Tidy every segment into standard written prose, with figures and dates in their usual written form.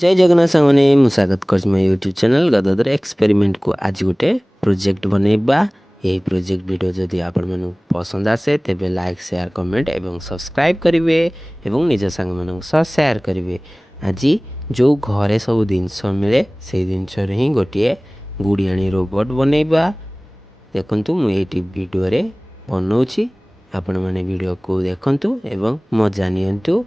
जय जगन्नाथ सांगने मु स्वागत कर यूट्यूब चैनल गदाधर एक्सपेरिमेंट को आज गोटे प्रोजेक्ट बनैबा। यही प्रोजेक्ट वीडियो जदि आपण मन पसंद आसे तेबे लाइक शेयर कमेंट एवं सब्सक्राइब करेंगे एवं निज सांग मन शेयर करेंगे। आज जो घरे सब जिनस मिले से जिनस ही गोटे गुड़ियाणी रोबोट बनैबा। देखंतु मु एटी वीडियो रे बनाउछि, आपण माने वीडियो को देखंतु एवं मजा नियंतु।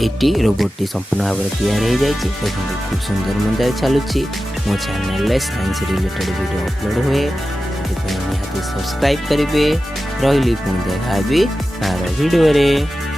एटी रोबोटी संपूर्ण भाव में तैयार खूब सुंदर मजा चलुची। मो channel science related video upload हुए, निहाती सब्सक्राइब करेंगे। रही पुणी देखा आर वीडियो रे।